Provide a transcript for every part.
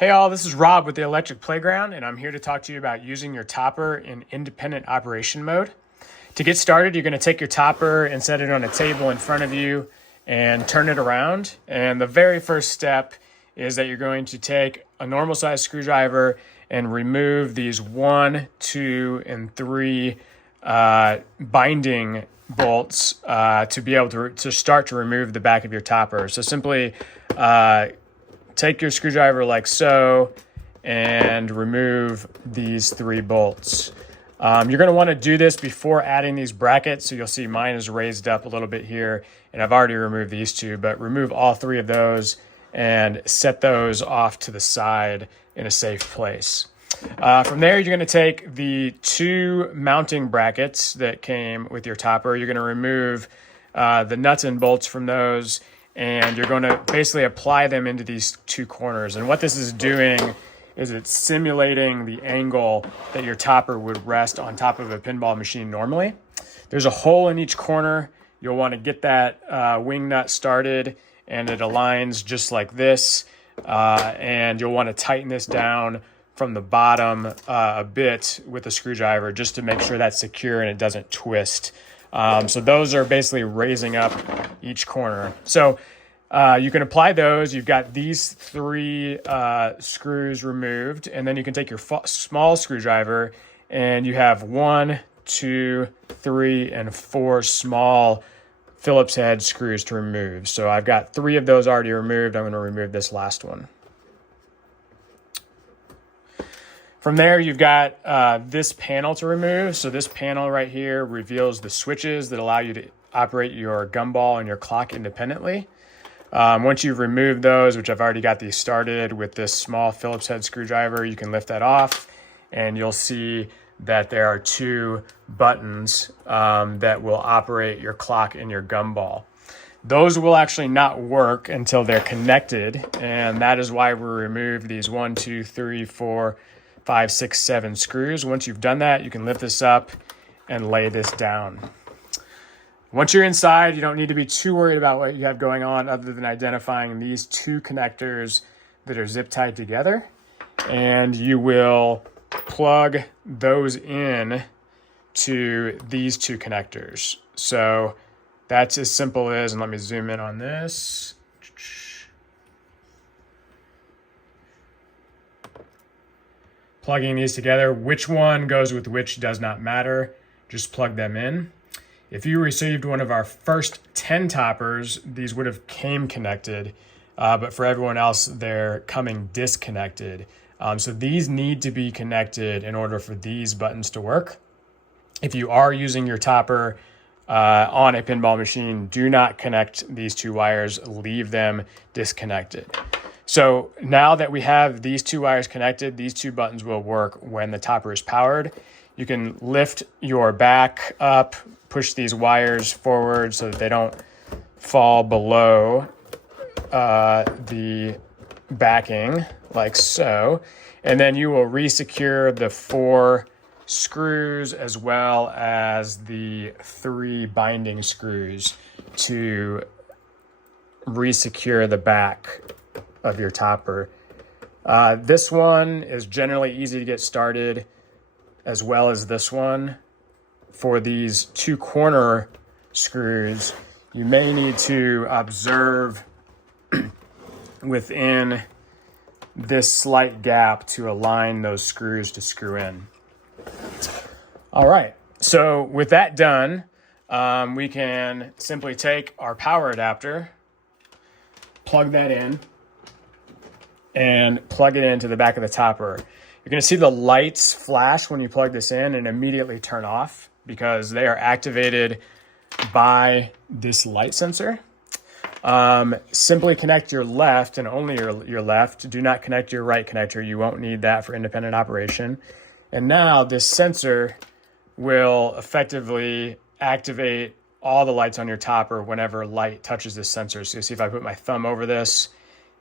Hey all, this is Rob with the Electric Playground, and I'm here to talk to you about using your topper in independent operation mode. To get started, you're going to take your topper and set it on a table in front of you and turn it around. And the very first step is that you're going to take a normal size screwdriver and remove these 1, 2, and 3 binding bolts to be able to start to remove the back of your topper. So simply take your screwdriver like so and remove these 3 bolts. You're going to want to do this before adding these brackets. So you'll see mine is raised up a little bit here, and I've already removed these 2, but remove all 3 of those and set those off to the side in a safe place. From there, you're going to take the 2 mounting brackets that came with your topper. You're going to remove the nuts and bolts from those, and you're going to basically apply them into these 2 corners. And what this is doing is it's simulating the angle that your topper would rest on top of a pinball machine normally. There's a hole in each corner. You'll want to get that wing nut started, and it aligns just like this. And you'll want to tighten this down from the bottom a bit with a screwdriver just to make sure that's secure and it doesn't twist. So those are basically raising up each corner. So you can apply those. You've got these 3 screws removed, and then you can take your small screwdriver and you have 1, 2, 3, and 4 small Phillips head screws to remove. So I've got 3 of those already removed. I'm going to remove this last one. From there, you've got this panel to remove. So this panel right here reveals the switches that allow you to operate your gumball and your clock independently. Once you've removed those, which I've already got these started with this small Phillips head screwdriver, you can lift that off, and you'll see that there are 2 buttons that will operate your clock and your gumball. Those will actually not work until they're connected, and that is why we remove these 1, 2, 3, 4, 5, 6, 7 screws. Once you've done that, you can lift this up and lay this down. Once you're inside, you don't need to be too worried about what you have going on other than identifying these 2 connectors that are zip tied together. And you will plug those in to these 2 connectors. So that's as simple as, and let me zoom in on this. Plugging these together, which one goes with which does not matter. Just plug them in. If you received one of our first 10 toppers, these would have came connected, but for everyone else, they're coming disconnected. So these need to be connected in order for these buttons to work. If you are using your topper on a pinball machine, do not connect these 2 wires, leave them disconnected. So now that we have these 2 wires connected, these 2 buttons will work when the topper is powered. You can lift your back up, push these wires forward so that they don't fall below the backing, like so. And then you will re-secure the 4 screws as well as the 3 binding screws to re-secure the back of your topper. This one is generally easy to get started, as well as this one. For these 2 corner screws, you may need to observe within this slight gap to align those screws to screw in. All right, so with that done, we can simply take our power adapter, plug that in, and plug it into the back of the topper. You're going to see the lights flash when you plug this in and immediately turn off because they are activated by this light sensor. Simply connect your left and only your left. Do not connect your right connector. You won't need that for independent operation. And now this sensor will effectively activate all the lights on your topper whenever light touches this sensor. So you see if I put my thumb over this,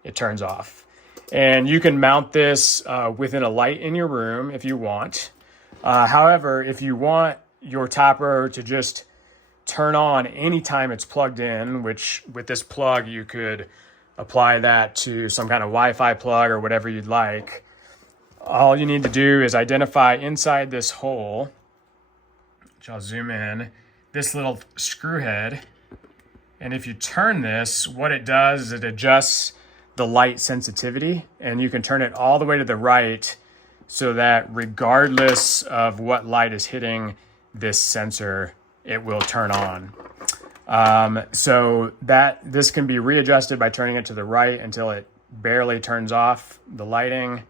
it turns off. And you can mount this within a light in your room if you want. However, if you want your topper to just turn on anytime it's plugged in, which with this plug you could apply that to some kind of Wi-Fi plug or whatever you'd like. All you need to do is identify inside this hole, which I'll zoom in, this little screw head. And if you turn this, what it does is it adjusts the light sensitivity, and you can turn it all the way to the right so that regardless of what light is hitting this sensor, it will turn on. So this can be readjusted by turning it to the right until it barely turns off the lighting.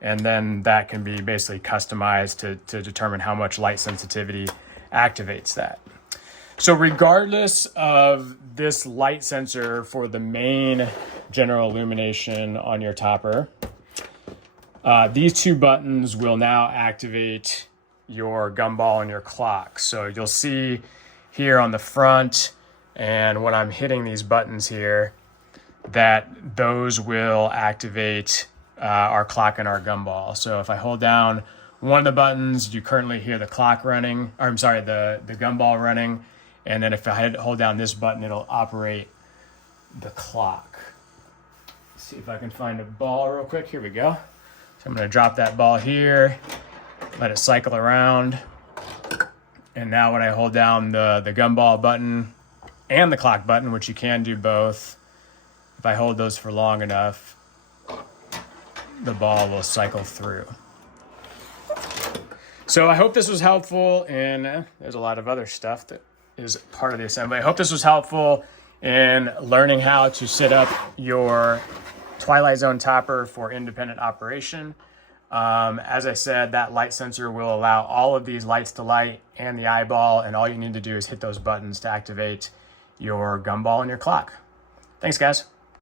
And then that can be basically customized to determine how much light sensitivity activates that. So regardless of this light sensor for the main general illumination on your topper, these two buttons will now activate your gumball and your clock. So you'll see here on the front, and when I'm hitting these buttons here, that those will activate our clock and our gumball. So if I hold down one of the buttons, you currently hear the clock running, or I'm sorry, the gumball running. And then if I hold down this button, it'll operate the clock. Let's see if I can find a ball real quick. Here we go. So I'm gonna drop that ball here, let it cycle around. And now when I hold down the gumball button and the clock button, which you can do both, if I hold those for long enough, the ball will cycle through. So I hope this was helpful, and there's a lot of other stuff that is part of the assembly. I hope this was helpful in learning how to set up your Twilight Zone topper for independent operation. As I said, that light sensor will allow all of these lights to light and the eyeball, and all you need to do is hit those buttons to activate your gumball and your clock. Thanks, guys.